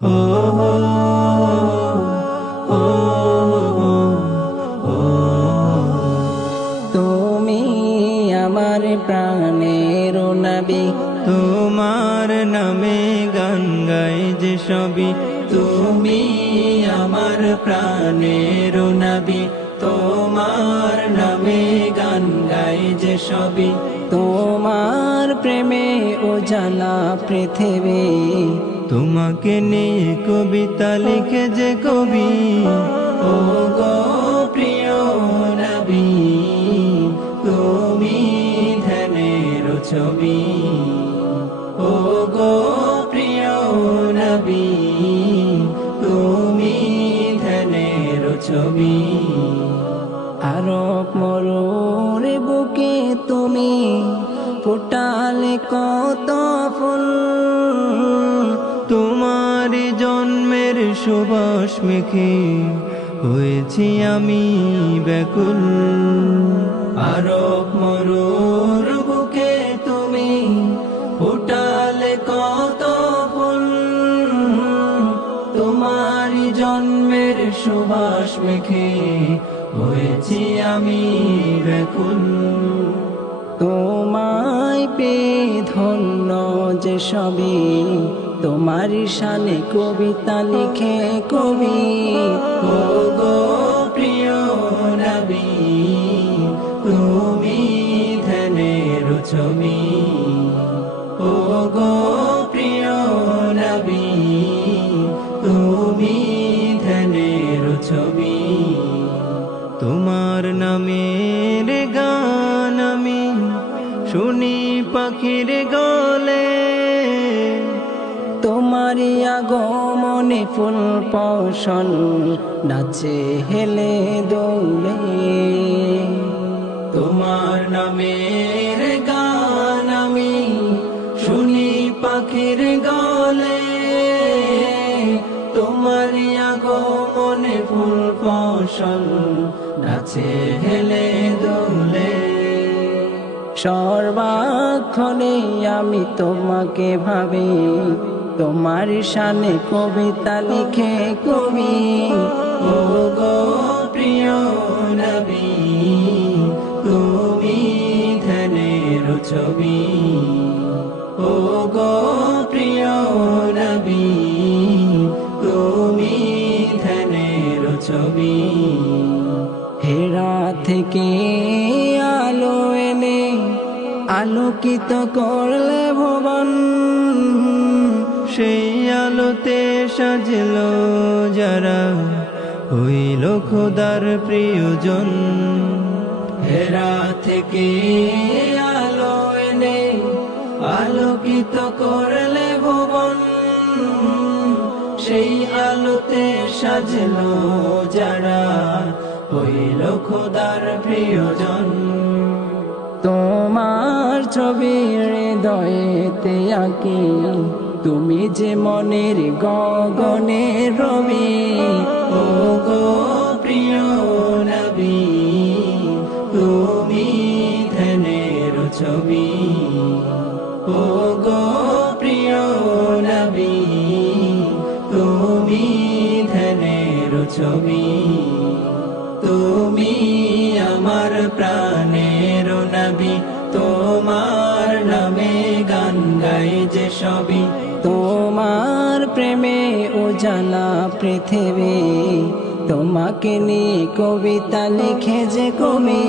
ও ও ও তুমি আমার প্রাণের নবী, তোমার নামে গান গাই যে সবই। তুমি আমার প্রাণের নবী, তোমার নামে গান গাই যে সবই। তোমার প্রেমে উজালা পৃথিবী, তোমাকে নিয়ে কবিতা লিখে যে কবি। ও গো প্রিয় নবী, তুমি ধ্যানের ছবি। ও গো প্রিয় নবী, তুমি ধ্যানের ছবি। আরব মরুর বুকে তুমি ফোটালে কত ফুল, তোমার জন্মের সুবাস মেখে হয়েছি আমি ব্যাকুল। আরব মরুর বুকে তুমি ফোটালে কত ফুল, তোমার জন্মের সুবাস মেখে হয়েছি আমি ব্যাকুল। তোমায় পেয়ে ধন্য যে সবই, তোমার শানে কবিতা লিখে কবি। ও গো প্রিয় নবী, তুমি ধ্যানের ছবি। ও গো প্রিয় নবী, তুমি ধ্যানের ছবি। তোমার নামের গান আমি শুনি পাখির গলে, তোমারি আগমনে ফুল ফসল নাচে হেলে দোলে। তোমার নামের গান আমি শুনি পাখির গলে, তোমারি আগমনে ফুল ফসল নাচে হেলে দোলে। সর্বক্ষণে আমি তোমাকে ভাবি, তোমার শানে কবিতা লিখে কবি। ও গো প্রিয় নবী, তুমি ধ্যানের ছবি। ও গো প্রিয় নবী, তুমি ধ্যানের ছবি। হেরা থেকে আলো এনে আলোকিত করলে ভুবন, সেই আলোতে সাজলো যারা হইল খোদার প্রিয়জন। হেরা থেকে আলো এনে আলোকিত করলে ভুবন, সেই আলোতে সাজলো যারা হইল খোদার প্রিয়জন। তোমার ছবি হৃদয়েতে আঁকি, তুমি যে মনের গগনে রবি। ও গো প্রিয় নবী, তুমি ধ্যানের ছবি। ও গো প্রিয় নবী, তুমি ধ্যানের ছবি। তুমি আমার প্রাণের নবী, তোমার নামে গান গাই যে সবই। তোমার প্রেমে উজালা পৃথিবী, তোমাকে নিয়ে কবিতা লিখে যে কবি।